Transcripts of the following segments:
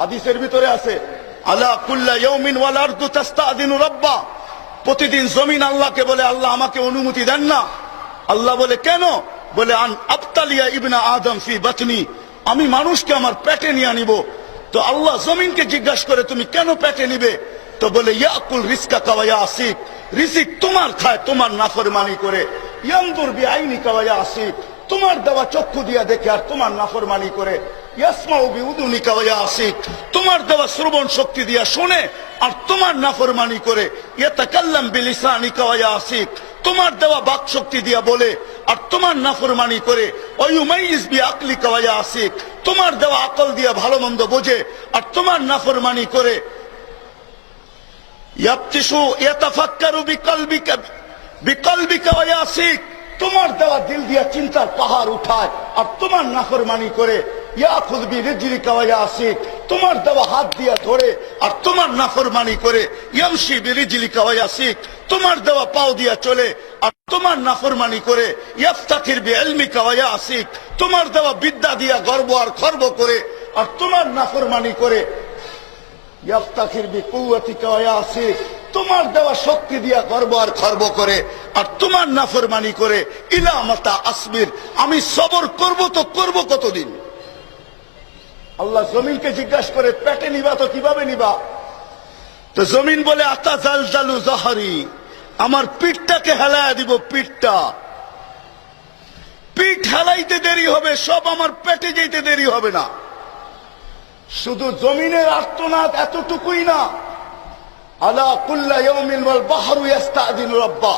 হাদিসের ভিতরে আছে আলা কুল্লা ইয়াউমিন ওয়াল আরদু তাস্তাদিনু রাব্বা, প্রতিদিন জমিন আল্লাহকে বলে আল্লাহ আমাকে অনুমতি দেন না। আল্লাহ বলে কেন? বলে আন আবতালিয়া ইবনা আদম ফি বাতনি, আমি মানুষকে আমার পেটে নিয়ে নিব। তো আল্লাহ জমিনকে জিজ্ঞাসা করে তুমি কেন পেটে নিবে? তো বলে ইয়াকুল রিজকাকা ওয়া ইয়াসিক, রিজিক তোমার খায় তোমার নাফরমানি করে। ইয়ানদুর বিআইনিকা ওয়া ইয়াসিক, তোমার দেওয়া চক্ষু দিয়া দেখে আর তোমার নাফরমানি করে। ইয়াসমাউ বিউদুনিকা ওয়া ইয়াসিক, তোমার দেওয়া শ্রবণ শক্তি দিয়া শুনে আর তোমার নাফরমানি করে। ইয়াতাকাল্লাম বিলিসানিকা ওয়া ইয়াসিক, তোমার দেওয়া বাক শক্তি দিয়া বলে আর তোমার নাফরমানি করে। ওয়ায়ুমাইয়িজ বিআকলিকা ওয়া ইয়াসিক, তোমার দেওয়া আকল দিয়া ভালো মন্দ বোঝে আর তোমার নাফরমানি করে। ইয়াবতিশু ইয়াতাফাক্কারু বিকলবিকা ওয়া ইয়াসিক, তোমার দেওয়া দিল দিয়া চিন্তার পাহাড় উঠায় আর তোমার নাফরমানি করে। ইয়াখুয বিরিজলিকা ওয়া ইয়াসিক, তোমার দেওয়া হাত দিয়া ধরে আর তোমার নাফরমানি করে। ইয়ামশি বিরিজলিকা ওয়া ইয়াসিক, তোমার দেওয়া পাও দিয়া চলে আর তোমার নাফরমানি করে। ইয়াফতাখির বিইলমিকা ওয়া ইয়াসিক, তোমার দেওয়া বিদ্যা দিয়া গর্ব আর খর্ব করে আর তোমার নাফরমানি করে। ইয়াফতাখির বিকুওয়াতিকা ওয়া ইয়াসিক, তোমার দেওয়া শক্তি দিয়া গর্ব আর খর্ব করে আর তোমার নাফরমানি করে। ইলা মাতা আসবির, আমি সবর করব তো করব কতদিন? আল্লাহ জমিনকে জিজ্ঞাসা করে পেটে নিবা তো কিভাবে নিবা? তো জমিন বলে আতা জালজালু জাহরি, আমার পিঠটাকে হেলায়া দিব। পিঠ হেলাইতে দেরি হবে, সব আমার পেটে যেতে দেরি হবে না। শুধু জমিনের আর্তনাদ এতটুকুই না, আলা কুল্লা ইয়াউমিন ওয়াল বাহরু ইস্তাদিনু রাব্বা,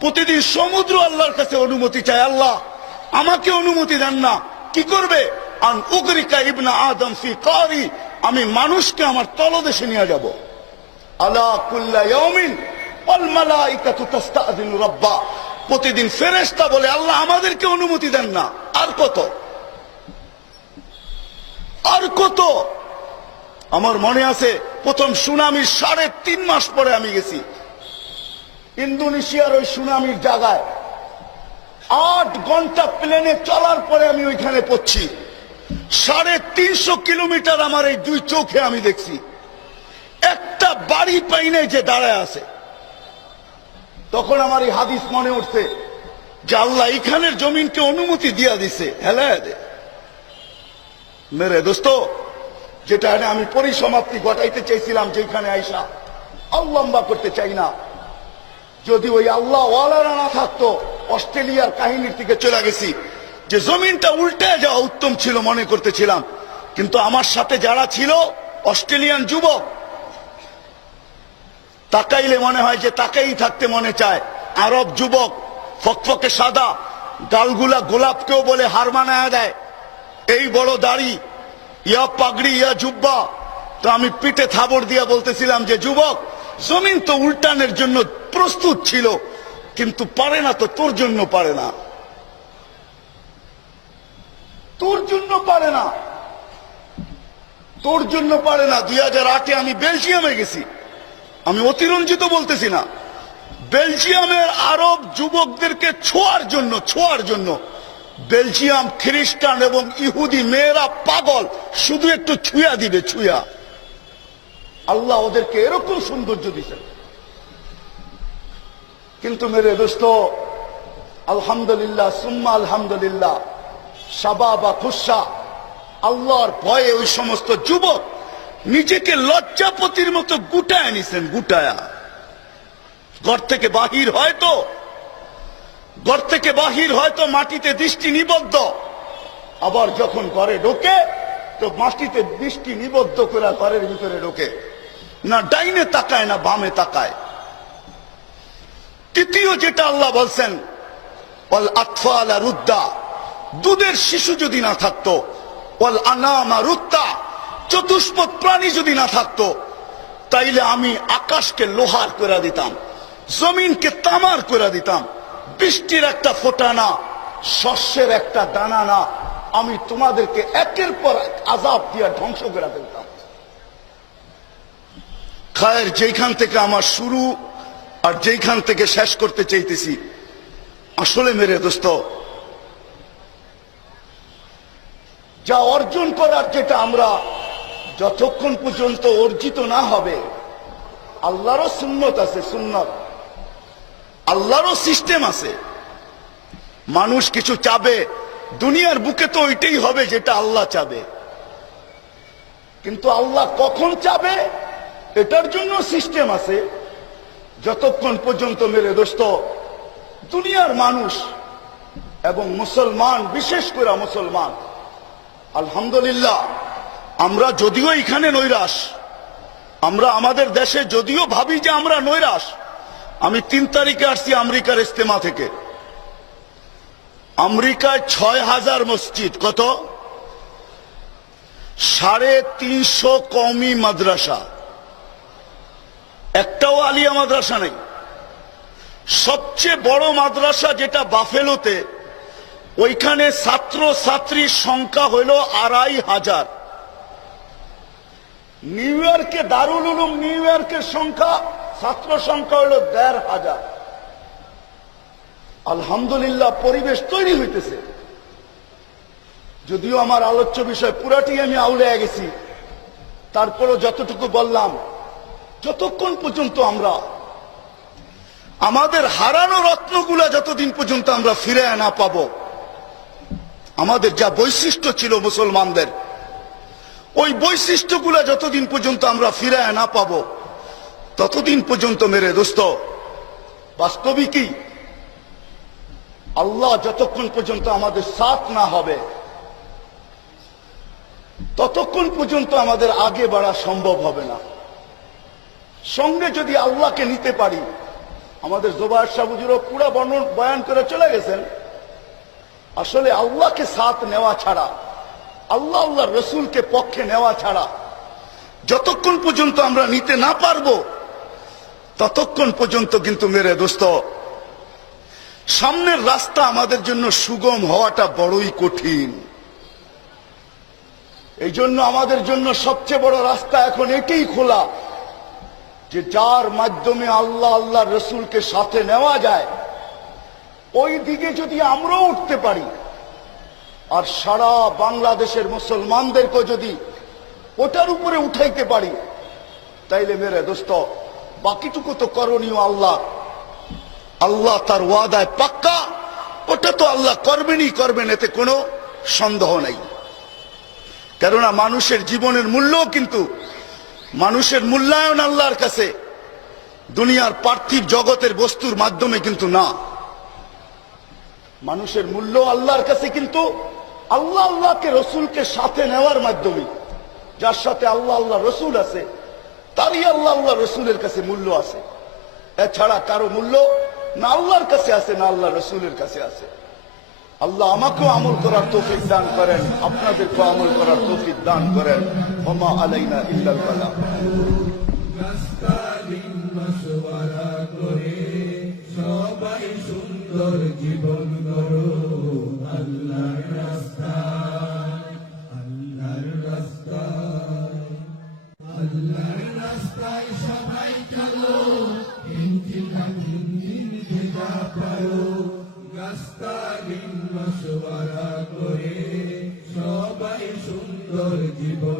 প্রতিদিন সমুদ্র আল্লাহর কাছে অনুমতি চায়, আল্লাহ আমাকে অনুমতি দেন না। কি করবে? আন উগরিকা ইবনা আদম ফি কারি, আমি মানুষকে আমার তলদেশে নিয়ে যাব। আলা কুল্লা ইয়াউমিন ওয়াল মালাইকাতু তাস্তাদিনু রাব্বা, প্রতিদিন ফেরেশতা বলে আল্লাহ আমাদেরকে অনুমতি দেন না। আর কত আর কত? আমার মনে আছে প্রথম সুনামির 3.5 মাস পরে আমি গেছি ইন্দোনেশিয়ার ওই সুনামির জায়গায়। 8 ঘন্টা প্লেনে চলার পরে আমি ওইখানে পড়ছি। 350 কিলোমিটার আমার এই 2 চোখে আমি দেখছি। একটা বাড়ি পাই নাই যে দাঁড়ায় আছে। তখন আমার এই হাদিস মনে উঠছে যে আল্লাহ এখানের জমিনকে অনুমতি দিয়া দিছে হেলায় দে। মেরে দোস্ত, যেটা আমি পরিসমাপ্তি ঘটাইতে চাইছিলাম যেখানে আইসা, লম্বা করতে চাই না। যদি ওই আল্লাহ ওয়ালারা না থাকতো, অস্ট্রেলিয়ার কাহিনীর দিকে চলে গেছি যে জমিনটা উল্টে যাওয়া উত্তম ছিল মনে করতেছিলাম। কিন্তু আমার সাথে যারা ছিল অস্ট্রেলিয়ান যুবক, তাকাইলে মনে হয় যে তাকাই থাকতে মনে চায়। আরব যুবক, ফকফকে সাদা, গালগুলা গোলাপকেও বলে হার মানায়া দেয়, এই বড় দাড়ি, ইয়া পাগড়ি ইয়া জুব্বা। তো আমি পিঠে থাবড় দিয়া বলতেছিলাম যে যুবক, জমিন তো উল্টানের জন্য প্রস্তুত ছিল, কিন্তু পারে না তো, তোর জন্য পারে না, তোর জন্য পারে না, তোর জন্য পারে না। 2008-এ আমি বেলজিয়ামে গেছি, আমি অতিরঞ্জিত বলতেছি না, বেলজিয়ামের আরব যুবকদেরকে ছোঁয়ার জন্য বেলজিয়াম খ্রিস্টান এবং ইহুদি মেয়েরা পাগল, শুধু একটু ছুঁয়া দিবে, ছুঁয়া। আল্লাহ ওদেরকে এরকম সৌন্দর্য দিয়েছেন। কিন্তু মেরে দোস্ত, আলহামদুলিল্লাহ সুম্মা আলহামদুলিল্লাহ, শাবাবা খুশা, আল্লাহর ভয়ে ওই সমস্ত যুবক নিজেকে লজ্জাপতির মতো গুটায় নিছেন। গুটায়া ঘর থেকে বাহির হয়তো মাটিতে দৃষ্টি নিবদ্ধ, আবার যখন ঘরে ঢোকে তো মাটিতে দৃষ্টি নিবদ্ধ করে ঘরের ভিতরে ঢোকে, না ডাইনে তাকায় না বামে তাকায়। তৃতীয় যেটা আল্লাহ বলছেন, ওয়াল আতফালা রুদ্দা, দুধের শিশু যদি না থাকতো, ওয়াল আনামা রুদ্দা, চতুষ্পদ প্রাণী যদি না থাকতো, তাইলে আমি আকাশকে লোহার করে দিতাম, জমিনকে তামার করে দিতাম। বৃষ্টির একটা ফোঁটা না, শস্যের একটা দানা না, আমি তোমাদেরকে একের পর এক আযাব দিয়া ধ্বংস করে দিতাম। খায়ের যেখান থেকে আমার শুরু আর যেখান থেকে শেষ করতে চাইতেছি, আসলে মেরে দোস্ত, যা অর্জন করার যেটা আমরা যতক্ষণ পর্যন্ত অর্জিত না হবে, আল্লাহরও সুন্নত আছে, সুন্নত আল্লাহরও সিস্টেম আছে। মানুষ কিছু চাবে, দুনিয়ার বুকে তো ওইটাই হবে যেটা আল্লাহ চাবে, কিন্তু আল্লাহ কখন চাবে এটার জন্য সিস্টেম আছে। যতক্ষণ পর্যন্ত মেরে দোস্ত দুনিয়ার মানুষ এবং মুসলমান, বিশেষ করে মুসলমান, আলহামদুলিল্লাহ আমরা যদিও এখানে নৈরাশ, আমরা আমাদের দেশে যদিও ভাবি যে আমরা নৈরাশ। আমি 3 তারিখে আসছি আমেরিকার ইস্তেমা থেকে। আমেরিকায় 6000 মসজিদ, কত 350 কওমি মাদ্রাসা, একটাও আলিয়া মাদ্রাসা নেই। সবচেয়ে বড় মাদ্রাসা যেটা বাফেলোতে, ওইখানে ছাত্র ছাত্রীর সংখ্যা হইল 2500। নিউ ইয়র্কে দারুল উলুম, নিউ ইয়র্কের সংখ্যা, ছাত্র সংখ্যা হইল 1500। আলহামদুলিল্লাহ পরিবেশ তৈরি হইতেছে। যদিও আমার আলোচ্য বিষয় পুরাটি আমি আউলে গেছি, তারপরও যতটুকু বললাম, যতক্ষণ পর্যন্ত আমরা আমাদের হারানো রত্নগুলা যতদিন পর্যন্ত আমরা ফিরে না পাবো, আমাদের যা বৈশিষ্ট্য ছিল মুসলমানদের, ওই বৈশিষ্ট্যগুলা যতদিন পর্যন্ত আমরা ফিরে না পাবো, ততদিন পর্যন্ত মেরে দোস্ত বাস্তবিকই আল্লাহ যতক্ষণ পর্যন্ত আমাদের সাথ না হবে, ততক্ষণ পর্যন্ত আমাদের আগে বাড়া সম্ভব হবে না। সঙ্গে যদি আল্লাহকে নিতে পারি, আমাদের জোবায়ের সাহেব হুজুরও পুরো বয়ান করে চলে গেছেন, আসলে আল্লাহকে সাথ নেওয়া ছাড়া, আল্লাহ আল্লাহর রসুলকে পক্ষে নেওয়া ছাড়া যতক্ষণ পর্যন্ত আমরা নিতে না পারবো, ততক্ষণ পর্যন্ত কিন্তু মেরে দোস্ত সামনের রাস্তা আমাদের জন্য সুগম হওয়াটা বড়ই কঠিন। এই জন্য আমাদের জন্য সবচেয়ে বড় রাস্তা এখন এটাই খোলা, যে যার মাধ্যমে আল্লাহ আল্লাহ রসুলকে সাথে নেওয়া যায়, ওই দিকে যদি আমরাও উঠতে পারি, আর সারা বাংলাদেশের মুসলমানদেরকে যদি ওটার উপরে উঠাইতে পারি, তাইলে মেরে দোস্ত বাকিটুকু তো করণীয় আল্লাহ। আল্লাহ তার ওয়াদায় পাক্কা, ওটা তো আল্লাহ করবেনই করবেন, এতে কোনো সন্দেহ নাই। কেননা মানুষের জীবনের মূল্য কিন্তু, মানুষের মূল্যায়ন আল্লাহর কাছে দুনিয়ার পার্থিব জগতের বস্তুর মাধ্যমে কিন্তু না। মানুষের মূল্য আল্লাহর কাছে কিন্তু আল্লাহ আল্লাহকে রসুলকে সাথে নেওয়ার মাধ্যমে। যার সাথে আল্লাহ আল্লাহ রসুল আছে, তারই আল্লাহ আল্লাহ রসুলের কাছে মূল্য আছে। এছাড়া কারো মূল্য না আল্লাহর কাছে আছে, না আল্লাহ রসুলের কাছে আছে। আল্লাহ আমাকেও আমল করার তৌফিক দান করেন, আপনাদেরকেও আমল করার তৌফিক দান করেন। ওমা আলাইনা ইল্লাল বালাগ। সবাই সুন্দর জীবন গড়ো আল্লাহর রাস্তায়, আল্লাহর রাস্তায়, আল্লাহর রাস্তায় সবাই চলো, হিমশিম ভেজা পারো, রাস্তা দিন মশওয়ারা করে সবাই সুন্দর জীবন